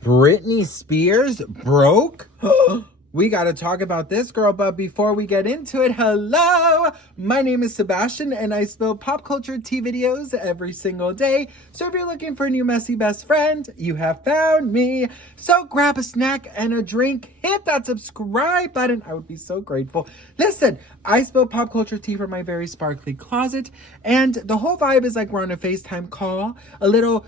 Britney Spears broke? We got to talk about this girl, but before we get into it, hello! My name is Sebastian, and I spill pop culture tea videos every single day. So if you're looking for a new messy best friend, you have found me. So grab a snack and a drink, hit that subscribe button. I would be so grateful. Listen, I spill pop culture tea from my very sparkly closet, and the whole vibe is like we're on a FaceTime call, a little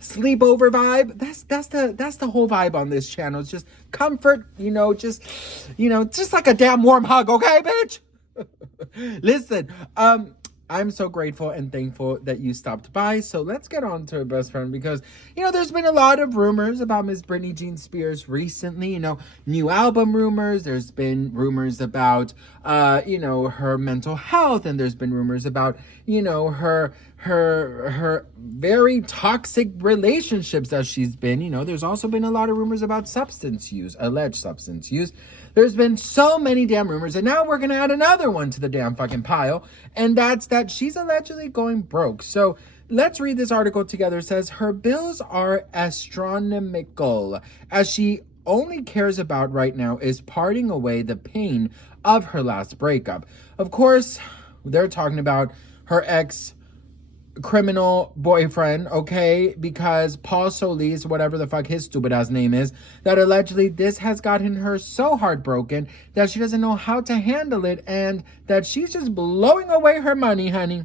sleepover vibe. That's the whole vibe on this channel. It's just comfort, just like a damn warm hug, okay, bitch? Listen, I'm so grateful and thankful that you stopped by. So let's get on to our best friend because, there's been a lot of rumors about Miss Britney Jean Spears recently, new album rumors. There's been rumors about, her mental health, and there's been rumors about, her very toxic relationships that she's been. There's also been a lot of rumors about alleged substance use. There's been so many damn rumors, and now we're gonna add another one to the damn fucking pile, and that's that she's allegedly going broke. So let's read this article together. It says her bills are astronomical, as she only cares about right now is parting away the pain of her last breakup. Of course, they're talking about her ex criminal boyfriend, okay, because Paul Solis, whatever the fuck his stupid ass name is, that allegedly this has gotten her so heartbroken that she doesn't know how to handle it, and that she's just blowing away her money, honey.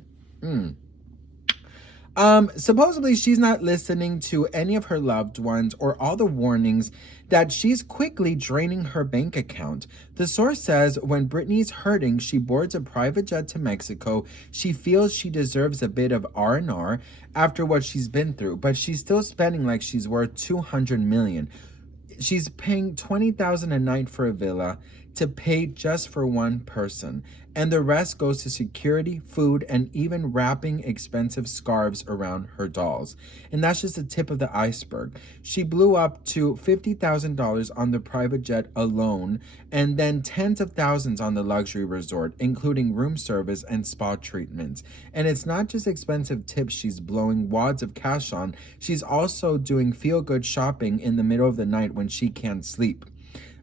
Supposedly she's not listening to any of her loved ones or all the warnings that she's quickly draining her bank account. The source says when Britney's hurting, she boards a private jet to Mexico. She feels she deserves a bit of R&R after what she's been through, but she's still spending like she's worth $200 million. She's paying $20,000 a night for a villa to pay just for one person, and the rest goes to security, food, and even wrapping expensive scarves around her dolls. And that's just the tip of the iceberg. She blew up to $50,000 on the private jet alone, and then tens of thousands on the luxury resort, including room service and spa treatments. And it's not just expensive tips she's blowing wads of cash on, she's also doing feel-good shopping in the middle of the night when she can't sleep.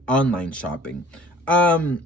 Online shopping. It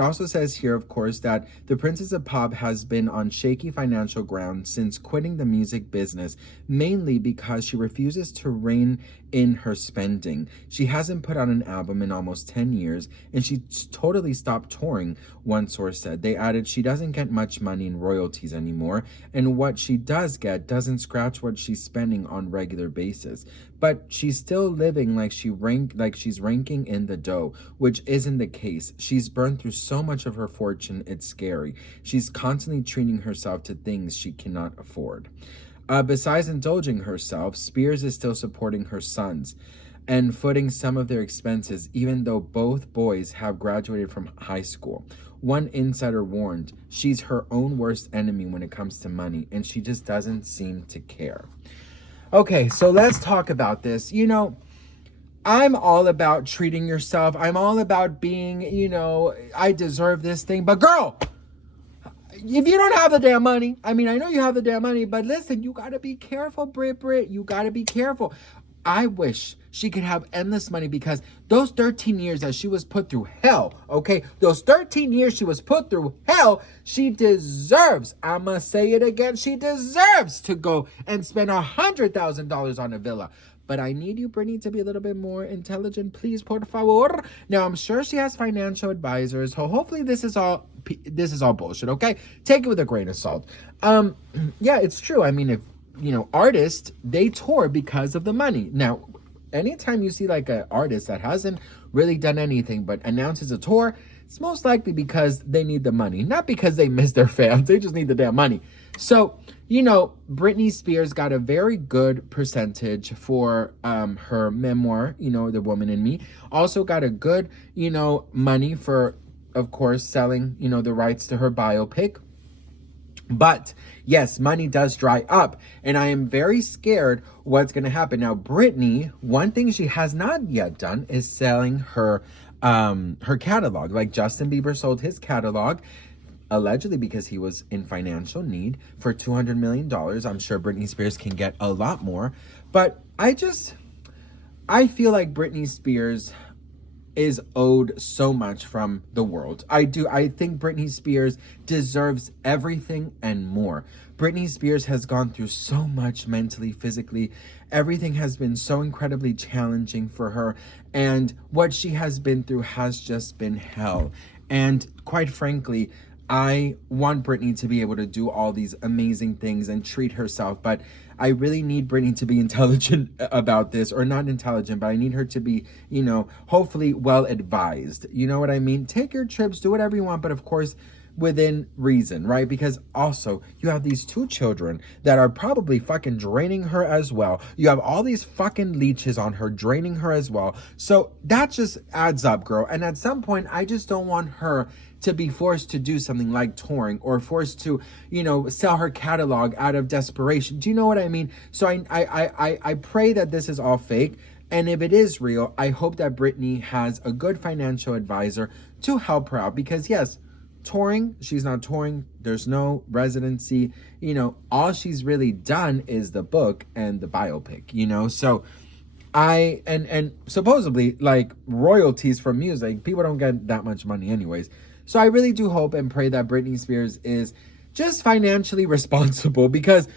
also says here, of course, that the Princess of Pop has been on shaky financial ground since quitting the music business, mainly because she refuses to rein in her spending. She hasn't put out an album in almost 10 years, and she totally stopped touring, one source said. They added she doesn't get much money in royalties anymore, and what she does get doesn't scratch what she's spending on regular basis. But she's still living like she's ranking in the dough, which isn't the case. She's burned through so much of her fortune, it's scary. She's constantly treating herself to things she cannot afford. Besides indulging herself, Spears is still supporting her sons and footing some of their expenses, even though both boys have graduated from high school. One insider warned, she's her own worst enemy when it comes to money, and she just doesn't seem to care. Okay, so let's talk about this. I'm all about treating yourself. I'm all about being, I deserve this thing. But girl, if you don't have the damn money, I know you have the damn money, but listen, you got to be careful, Brit. You got to be careful. I wish she could have endless money because those 13 years that she was put through hell, okay? Those 13 years she was put through hell, she deserves, I'ma say it again, she deserves to go and spend $100,000 on a villa. But I need you, Britney, to be a little bit more intelligent, please, por favor. Now, I'm sure she has financial advisors, so hopefully this is all bullshit, okay? Take it with a grain of salt. Yeah, it's true. If artists, they tour because of the money. Now, anytime you see like an artist that hasn't really done anything but announces a tour, it's most likely because they need the money, not because they miss their fans. They just need the damn money. So, Britney Spears got a very good percentage for her memoir, The Woman in Me. Also got a good, money for, of course, selling, the rights to her biopic. But yes, money does dry up, and I am very scared what's going to happen. Now, Britney, one thing she has not yet done is selling her catalog. Like Justin Bieber sold his catalog, allegedly because he was in financial need, for $200 million. I'm sure Britney Spears can get a lot more. But I just, I feel like Britney Spears is owed so much from the world. I do. I think Britney Spears deserves everything and more. Britney Spears has gone through so much mentally, physically. Everything has been so incredibly challenging for her. And what she has been through has just been hell. And quite frankly, I want Britney to be able to do all these amazing things and treat herself, but I really need Britney to be intelligent about this, or not intelligent, but I need her to be, hopefully well advised. You know what I mean? Take your trips, do whatever you want, but of course, within reason, right? Because also you have these two children that are probably fucking draining her as well. You have all these fucking leeches on her draining her as well. So that just adds up, girl. And at some point, I just don't want her to be forced to do something like touring, or forced to, sell her catalog out of desperation. Do you know what I mean? So I pray that this is all fake. And if it is real, I hope that Britney has a good financial advisor to help her out. Because yes, touring, she's not touring. There's no residency. All she's really done is the book and the biopic, so and supposedly, like, royalties from music, people don't get that much money anyways. So I really do hope and pray that Britney Spears is just financially responsible, because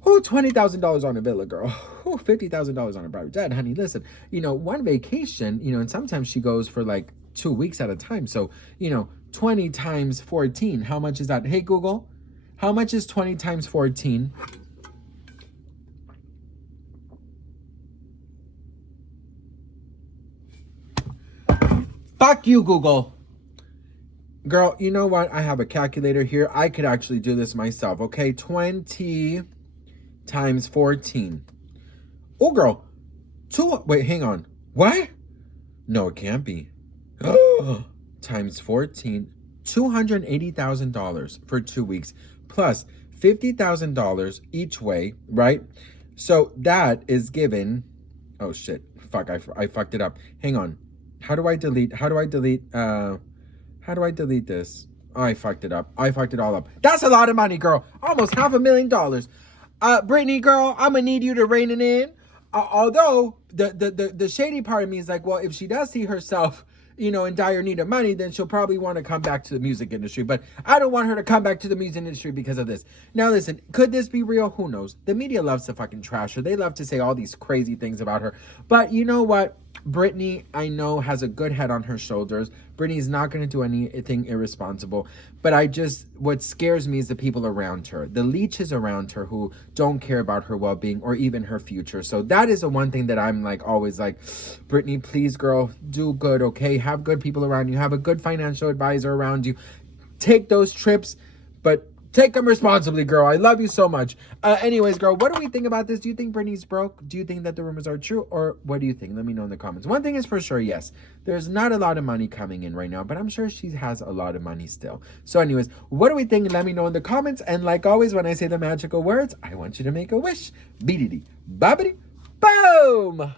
who $20,000 on a villa, girl? Who $50,000 on a private jet, honey? Listen, one vacation, and sometimes she goes for like 2 weeks at a time. So, 20 times 14, how much is that? Hey, Google, how much is 20 times 14? Fuck you, Google. Girl, you know what? I have a calculator here. I could actually do this myself, okay? 20 times 14. Oh, girl. Wait, hang on. What? No, it can't be. Times 14. $280,000 for 2 weeks, plus $50,000 each way, right? So that is given. Oh, shit. Fuck, I fucked it up. Hang on. How do I delete this? Oh, I fucked it up. I fucked it all up. That's a lot of money, girl. Almost $500,000. Britney, girl, I'm gonna need you to rein it in. Although the shady part of me is like, well, if she does see herself, in dire need of money, then she'll probably want to come back to the music industry. But I don't want her to come back to the music industry because of this. Now, listen, could this be real? Who knows? The media loves to fucking trash her. They love to say all these crazy things about her. But you know what? Britney, I know, has a good head on her shoulders. Britney's not going to do anything irresponsible. But what scares me is the people around her, the leeches around her who don't care about her well-being or even her future. So that is the one thing that I'm like, always like, Britney, please, girl, do good, okay? Have good people around you. Have a good financial advisor around you. Take those trips, but take them responsibly, girl. I love you so much. Anyways, girl, what do we think about this? Do you think Britney's broke? Do you think that the rumors are true? Or what do you think? Let me know in the comments. One thing is for sure, yes, there's not a lot of money coming in right now, but I'm sure she has a lot of money still. So anyways, what do we think? Let me know in the comments. And like always, when I say the magical words, I want you to make a wish. Be-dee-dee, bobbity, boom!